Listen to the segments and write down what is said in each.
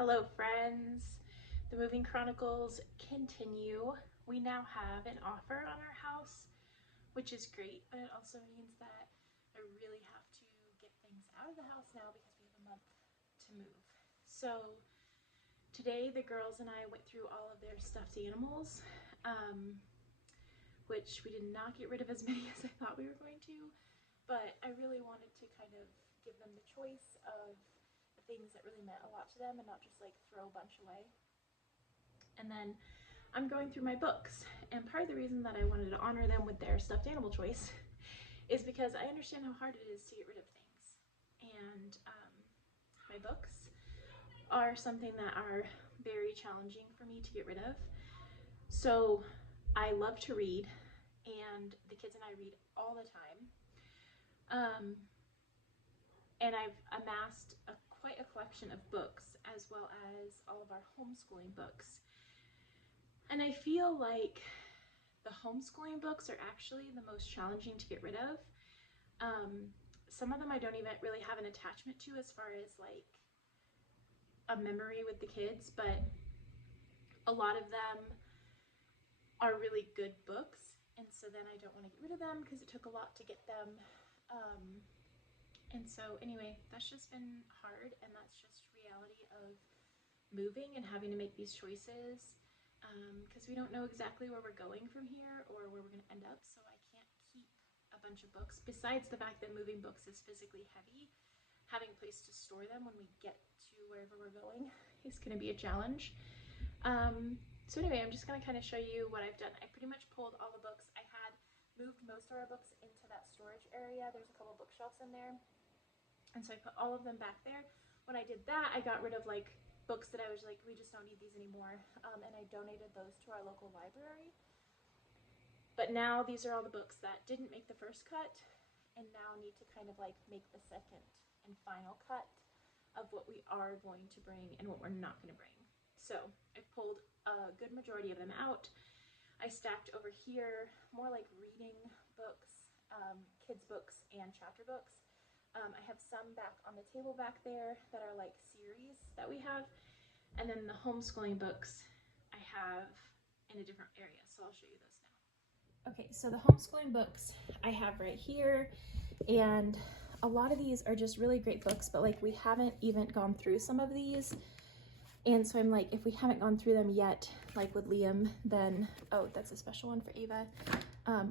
Hello friends, the Moving Chronicles continue. We now have an offer on our house, which is great, but it also means that I really have to get things out of the house now because we have a month to move. So today the girls and I went through all of their stuffed animals, which we did not get rid of as many as I thought we were going to, but I really wanted to kind of give them the choice of the things that really meant a lot to them and not just like throw a bunch away. And then I'm going through my books, and part of the reason that I wanted to honor them with their stuffed animal choice is because I understand how hard it is to get rid of things. And my books are something that are very challenging for me to get rid of. So I love to read, and the kids and I read all the time. And I've amassed quite a collection of books, as well as all of our homeschooling books. And I feel like the homeschooling books are actually the most challenging to get rid of. Some of them I don't even really have an attachment to as far as like a memory with the kids, but a lot of them are really good books, and so then I don't want to get rid of them because it took a lot to get them. And so anyway, that's just been hard, and that's just reality of moving and having to make these choices, because we don't know exactly where we're going from here or where we're going to end up, so I can't keep a bunch of books. Besides the fact that moving books is physically heavy, having a place to store them when we get to wherever we're going is going to be a challenge. So anyway, I'm just going to kind of show you what I've done. I pretty much pulled all the books. I had moved most of our books into that storage area. There's a couple bookshelves in there, and so I put all of them back there. When I did that, I got rid of like books that I was like, we just don't need these anymore, and I donated those to our local library. But now these are all the books that didn't make the first cut, and now need to kind of like make the second and final cut of what we are going to bring and what we're not going to bring. So I pulled a good majority of them out. I stacked over here more like reading books, kids books and chapter books. I have some back on the table back there that are like series that we have, and then the homeschooling books I have in a different area, so I'll show you those now. Okay, so the homeschooling books I have right here, and a lot of these are just really great books, but like we haven't even gone through some of these, and so I'm like, if we haven't gone through them yet, like with Liam, then, oh, that's a special one for Ava,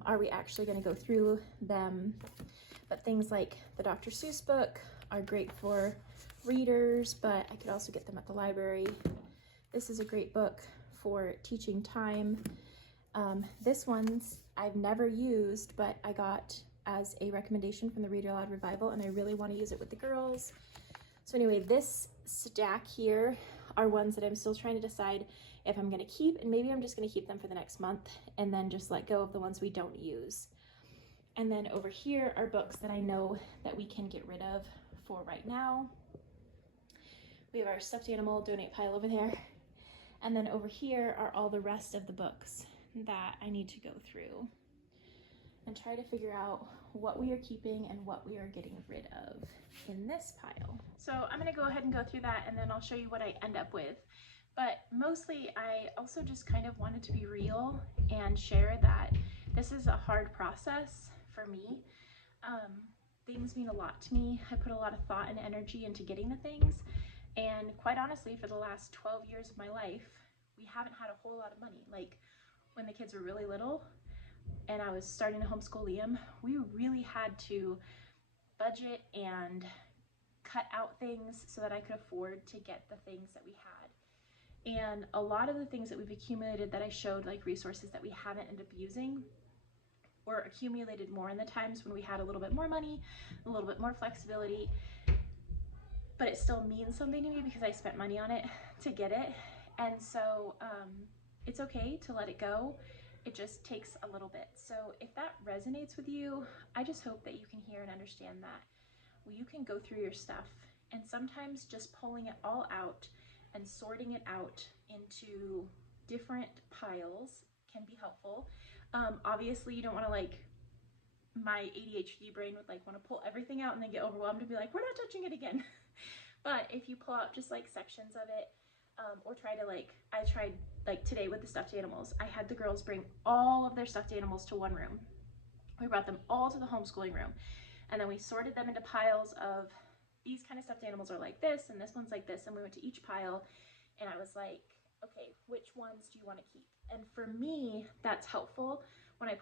are we actually going to go through them? But things like the Dr. Seuss book are great for readers, but I could also get them at the library. This is a great book for teaching time. This one's I've never used, but I got as a recommendation from the Read Aloud Revival, and I really want to use it with the girls. So anyway, this stack here are ones that I'm still trying to decide if I'm going to keep, and maybe I'm just going to keep them for the next month and then just let go of the ones we don't use. And then over here are books that I know that we can get rid of for right now. We have our stuffed animal donate pile over there. And then over here are all the rest of the books that I need to go through and try to figure out what we are keeping and what we are getting rid of in this pile. So I'm going to go ahead and go through that, and then I'll show you what I end up with. But mostly I also just kind of wanted to be real and share that this is a hard process for me. Things mean a lot to me. I put a lot of thought and energy into getting the things, and quite honestly, for the last 12 years of my life, we haven't had a whole lot of money. Like when the kids were really little and I was starting to homeschool Liam, we really had to budget and cut out things so that I could afford to get the things that we had. And a lot of the things that we've accumulated that I showed, like resources that we haven't ended up using, were accumulated more in the times when we had a little bit more money, a little bit more flexibility, but it still means something to me because I spent money on it to get it. And so it's okay to let it go. It just takes a little bit. So if that resonates with you, I just hope that you can hear and understand that you can go through your stuff, and sometimes just pulling it all out and sorting it out into different piles can be helpful. Obviously you don't want to, like, my ADHD brain would like want to pull everything out and then get overwhelmed and be like, we're not touching it again. But if you pull out just like sections of it, or try to like, I tried like today with the stuffed animals, I had the girls bring all of their stuffed animals to one room. We brought them all to the homeschooling room, and then we sorted them into piles of these kind of stuffed animals are like this, and this one's like this, and we went to each pile, and I was like, okay, which ones do you want to keep? And for me, that's helpful when I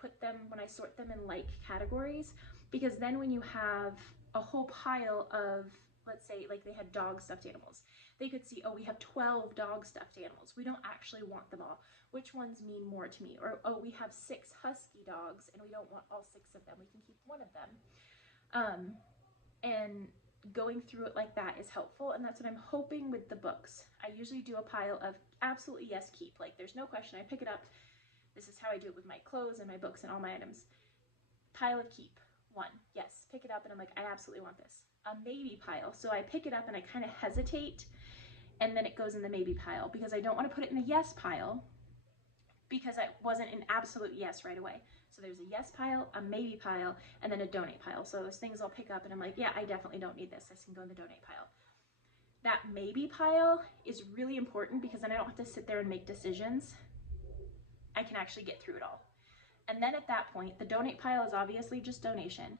sort them in like categories, because then when you have a whole pile of, let's say like they had dog stuffed animals, they could see, oh, we have 12 dog stuffed animals. We don't actually want them all. Which ones mean more to me? Or, oh, we have 6 husky dogs and we don't want all 6 of them. We can keep one of them. And going through it like that is helpful, and that's what I'm hoping with the books. I usually do a pile of absolutely yes, keep. Like there's no question. I pick it up. This is how I do it with my clothes and my books and all my items. Pile of keep. 1, yes, pick it up, and I'm like, I absolutely want this. A maybe pile. So I pick it up and I kind of hesitate, and then it goes in the maybe pile because I don't want to put it in the yes pile because I wasn't an absolute yes right away. So there's a yes pile, a maybe pile, and then a donate pile. So those things I'll pick up and I'm like, yeah, I definitely don't need this. This can go in the donate pile. That maybe pile is really important because then I don't have to sit there and make decisions. I can actually get through it all. And then at that point, the donate pile is obviously just donation.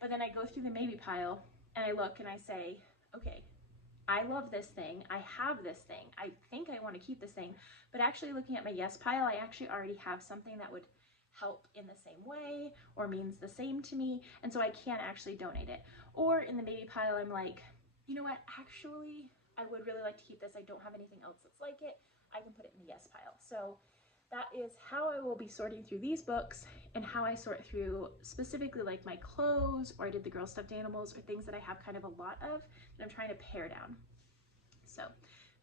But then I go through the maybe pile and I look and I say, okay, I love this thing. I have this thing. I think I want to keep this thing. But actually looking at my yes pile, I actually already have something that would help in the same way or means the same to me. And so I can't actually donate it. Or in the maybe pile, I'm like, you know what? Actually, I would really like to keep this. I don't have anything else that's like it. I can put it in the yes pile. So that is how I will be sorting through these books and how I sort through specifically like my clothes, or I did the girl stuffed animals, or things that I have kind of a lot of that I'm trying to pare down. So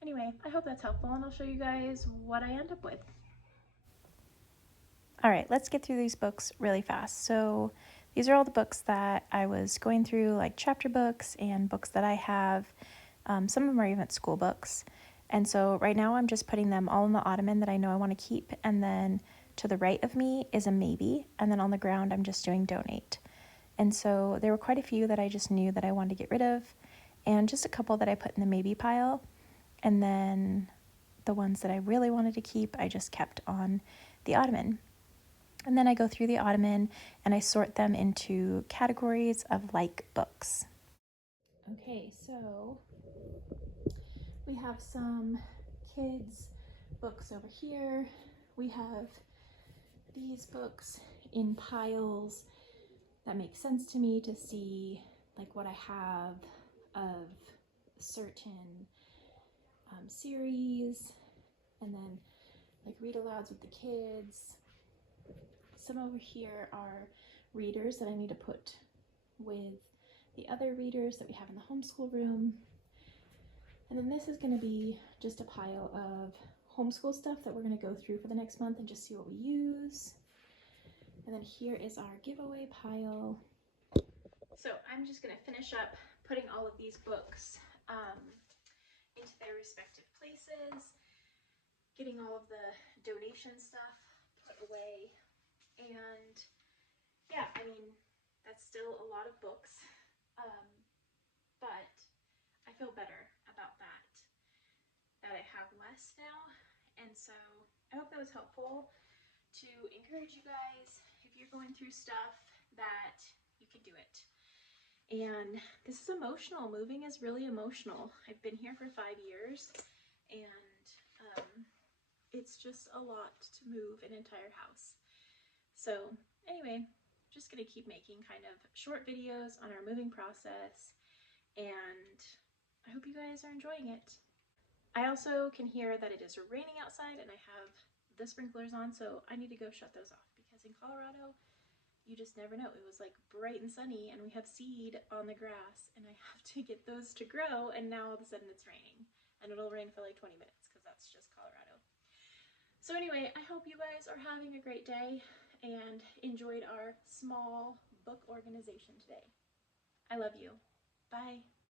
anyway, I hope that's helpful, and I'll show you guys what I end up with. All right, let's get through these books really fast. So these are all the books that I was going through, like chapter books and books that I have. Some of them are even school books. And so right now I'm just putting them all in the ottoman that I know I want to keep. And then to the right of me is a maybe. And then on the ground, I'm just doing donate. And so there were quite a few that I just knew that I wanted to get rid of, and just a couple that I put in the maybe pile. And then the ones that I really wanted to keep, I just kept on the ottoman. And then I go through the ottoman and I sort them into categories of like books. Okay, so we have some kids' books over here. We have these books in piles that make sense to me to see like what I have of certain series, and then like read alouds with the kids. Some over here are readers that I need to put with the other readers that we have in the homeschool room. And then this is going to be just a pile of homeschool stuff that we're going to go through for the next month and just see what we use. And then here is our giveaway pile. So I'm just going to finish up putting all of these books into their respective places, getting all of the donation stuff put away, and yeah, I mean, that's still a lot of books, but I feel better about that I have less now. And so I hope that was helpful to encourage you guys, if you're going through stuff, that you can do it. And this is emotional. Moving is really emotional. I've been here for 5 years, and it's just a lot to move an entire house. So anyway, just gonna keep making kind of short videos on our moving process, and I hope you guys are enjoying it. I also can hear that it is raining outside, and I have the sprinklers on, so I need to go shut those off because in Colorado, you just never know. It was like bright and sunny, and we have seed on the grass, and I have to get those to grow, and now all of a sudden it's raining, and it'll rain for like 20 minutes because that's just Colorado. So anyway, I hope you guys are having a great day and enjoyed our small book organization today. I love you. Bye.